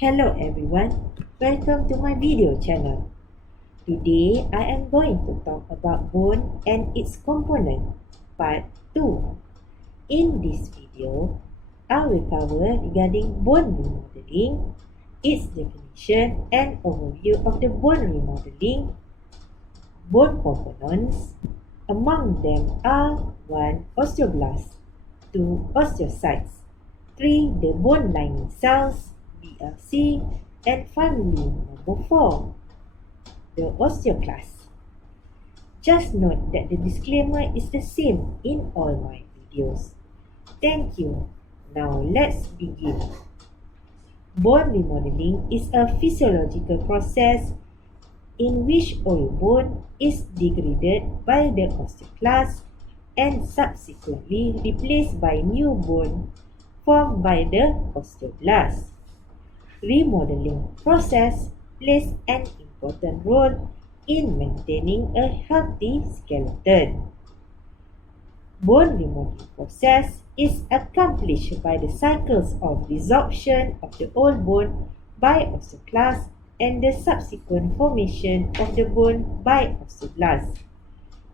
Hello everyone, welcome to my video channel. Today I am going to talk about bone and its component, part 2. In this video, I will cover regarding bone remodeling, its definition and overview of the bone remodeling, bone components. Among them are 1. Osteoblast, 2. Osteocytes, 3. The bone lining cells, BLC, and finally number 4, the osteoclast. Just note that the disclaimer is the same in all my videos. Thank you. Now let's begin. Bone remodeling is a physiological process in which old bone is degraded by the osteoclast and subsequently replaced by new bone formed by the osteoblast. Remodeling process plays an important role in maintaining a healthy skeleton. Bone remodeling process is accomplished by the cycles of resorption of the old bone by osteoclast and the subsequent formation of the bone by osteoblast.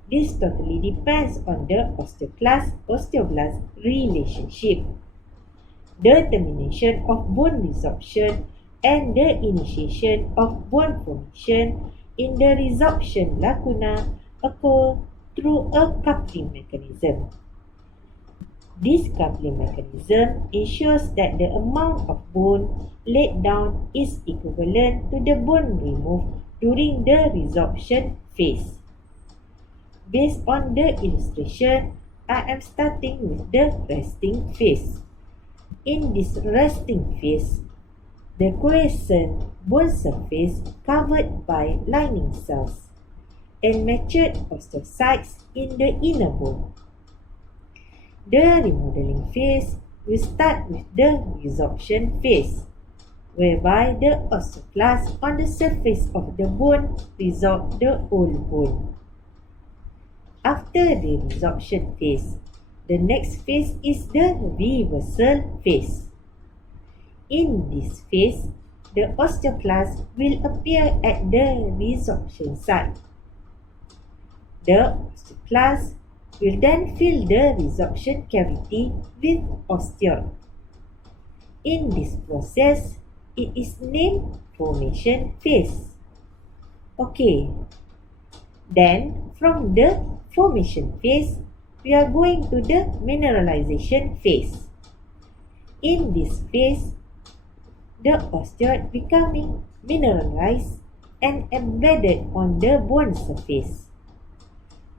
This totally depends on the osteoclast-osteoblast relationship. The termination of bone resorption and the initiation of bone formation in the resorption lacuna occur through a coupling mechanism. This coupling mechanism ensures that the amount of bone laid down is equivalent to the bone removed during the resorption phase. Based on the illustration, I am starting with the resting phase. In this resting phase, the quiescent bone surface covered by lining cells and matured osteocytes in the inner bone. The remodeling phase will start with the resorption phase, whereby the osteoclasts on the surface of the bone resorb the old bone. After the resorption phase, the next phase is the reversal phase. In this phase, the osteoclast will appear at the resorption site. The osteoclast will then fill the resorption cavity with osteoid. In this process, it is named formation phase. Okay, then from the formation phase, we are going to the mineralization phase. In this phase, the osteoid becoming mineralized and embedded on the bone surface.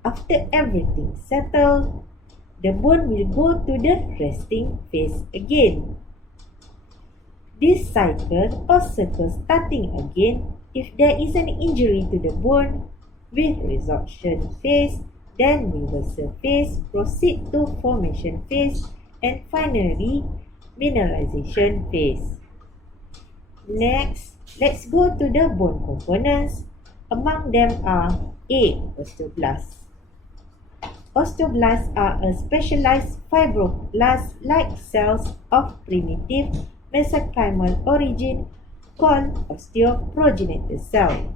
After everything settled, the bone will go to the resting phase again. This cycle or circle starting again if there is an injury to the bone with resorption phase, then reversal phase, proceed to formation phase, and finally mineralization phase. Next, let's go to the bone components. Among them are A. Osteoblasts. Osteoblasts are a specialized fibroblast-like cells of primitive mesenchymal origin called osteoprogenitor cell.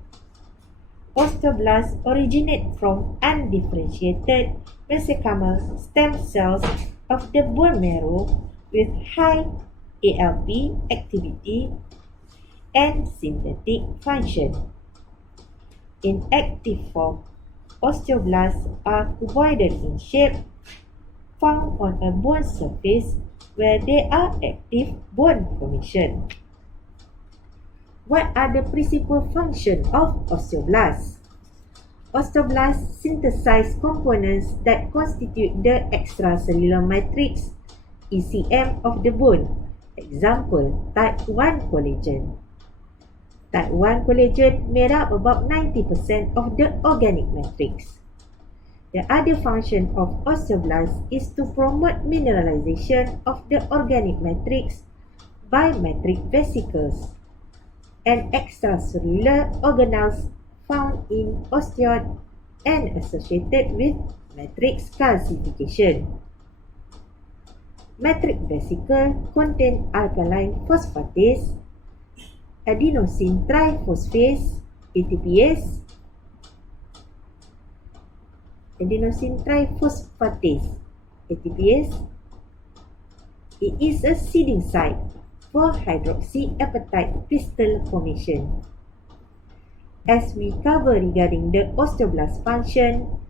Osteoblasts originate from undifferentiated mesenchymal stem cells of the bone marrow with high ALP activity and synthetic function. In active form, osteoblasts are cuboidal in shape, found on a bone surface where they are active bone formation. What are the principal functions of osteoblasts? Osteoblasts synthesize components that constitute the extracellular matrix (ECM) of the bone. Example, type 1 collagen. Type 1 collagen made up about 90% of the organic matrix. The other function of osteoblasts is to promote mineralization of the organic matrix by matrix vesicles and extracellular organelles found in osteoid and associated with matrix calcification. Matrix vesicle contain alkaline phosphatase adenosine triphosphate (ATPase), adenosine triphosphatase (ATPase). It is a seeding site for hydroxyapatite crystal formation. As we cover regarding the osteoblast function,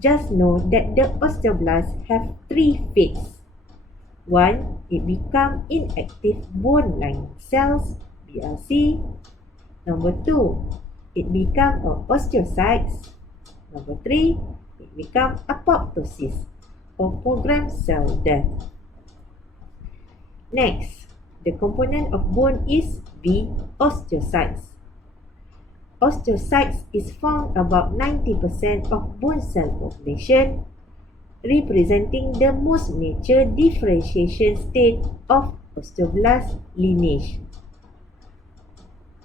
just know that the osteoblasts have three fates. One, it becomes inactive bone lining cells, BLC. Number two, it becomes osteocytes. Number three, it becomes apoptosis or programmed cell death. Next, the component of bone is B, osteocytes. Osteocytes is found about 90% of bone cell population, representing the most mature differentiation state of osteoblast lineage.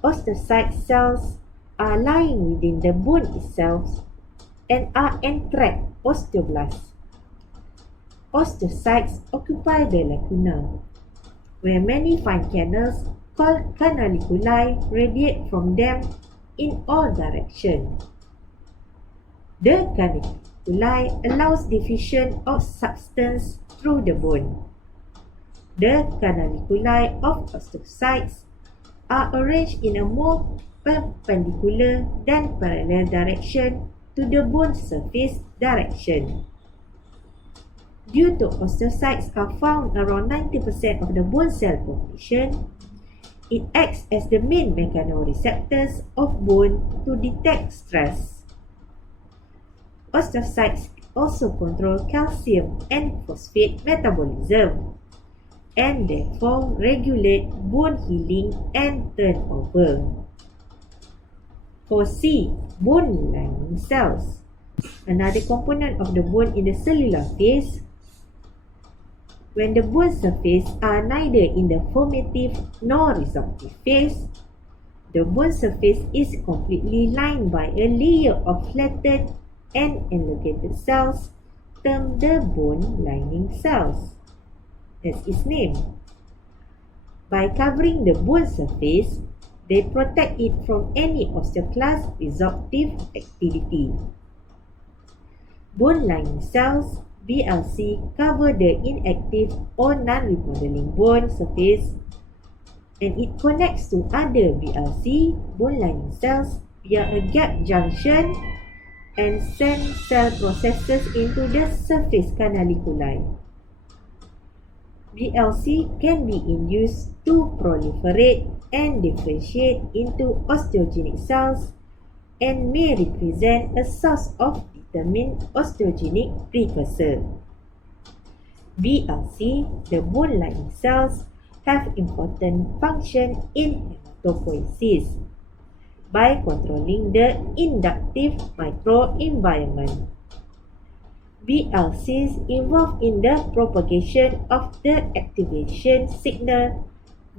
Osteocyte cells are lying within the bone itself and are entrapped osteoblasts. Osteocytes occupy the lacuna, where many fine canals called canaliculi radiate from them in all directions. The canaliculi allows diffusion of substance through the bone. The canaliculi of osteocytes are arranged in a more perpendicular than parallel direction to the bone surface direction. Due to osteocytes are found around 90% of the bone cell population, it acts as the main mechanoreceptors of bone to detect stress. Osteocytes also control calcium and phosphate metabolism and therefore regulate bone healing and turnover. For C, bone lining cells, another component of the bone in the cellular phase. When the bone surface are neither in the formative nor resorptive phase, the bone surface is completely lined by a layer of flattened and elongated cells termed the bone lining cells. That's its name. By covering the bone surface, they protect it from any osteoclast resorptive activity. Bone lining cells BLC cover the inactive or non-remodeling bone surface, and it connects to other BLC bone lining cells via a gap junction and sends cell processes into the surface canaliculi. BLC can be induced to proliferate and differentiate into osteogenic cells and may represent a source of determined osteogenic precursor. BLC, the bone lining cells, have important function in hematopoiesis by controlling the inductive microenvironment. BLCs involved in the propagation of the activation signal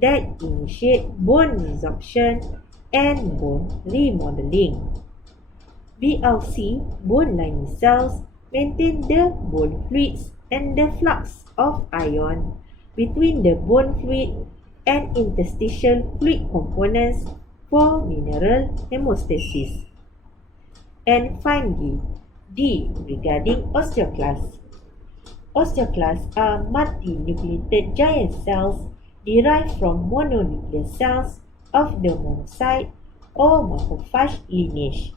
that initiate bone resorption and bone remodeling. BLC bone lining cells maintain the bone fluids and the flux of ion between the bone fluid and interstitial fluid components for mineral hemostasis. And finally, D regarding osteoclasts. Osteoclasts are multinucleated giant cells derived from mononuclear cells of the monocyte or macrophage lineage.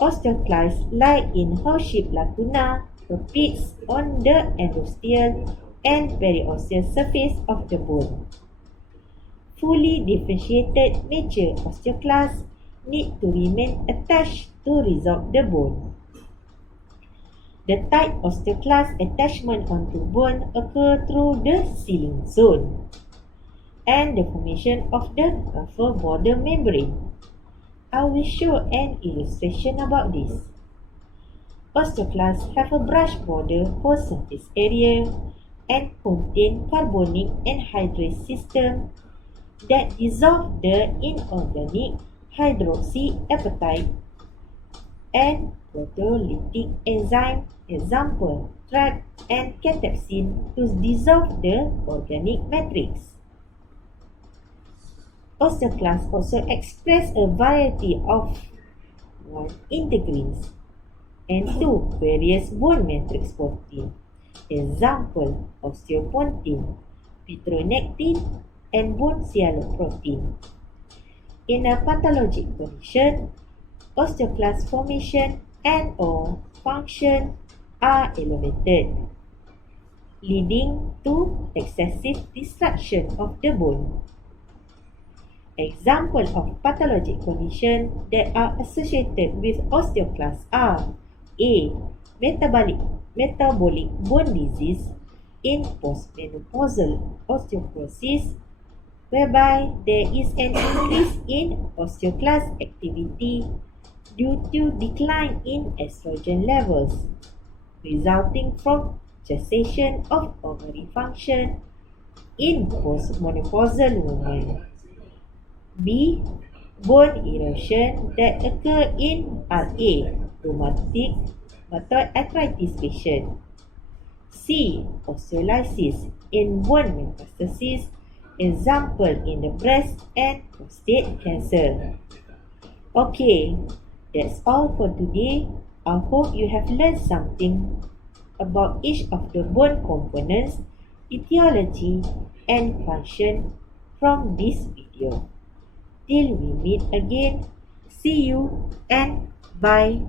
Osteoclasts lie in house-shaped lacuna, repeats on the endosteal and periosseous surface of the bone. Fully differentiated mature osteoclasts need to remain attached to resorb the bone. The tight osteoclast attachment onto bone occur through the sealing zone and the formation of the rougher border membrane. I will show an illustration about this. Osteoclasts have a brush border for surface area and contain carbonic anhydrase system that dissolve the inorganic hydroxyapatite and proteolytic enzyme, example TRAP and catepsin, to dissolve the organic matrix. Osteoclast also express a variety of one, integrins, and two, various bone matrix protein. Example, osteopontin, pitronectin, and bone cellular protein. In a pathologic condition, osteoclast formation and or function are elevated, leading to excessive destruction of the bone. Examples of pathologic conditions that are associated with osteoclast are A. Metabolic bone disease in postmenopausal osteoporosis, whereby there is an increase in osteoclast activity due to decline in estrogen levels, resulting from cessation of ovary function in postmenopausal women. B. Bone erosion that occur in RA, rheumatic arthritis patient. C. Osteolysis in bone metastasis, example in the breast and prostate cancer. Okay, that's all for today. I hope you have learned something about each of the bone components, etiology, and function from this video. Till we meet again, see you and bye.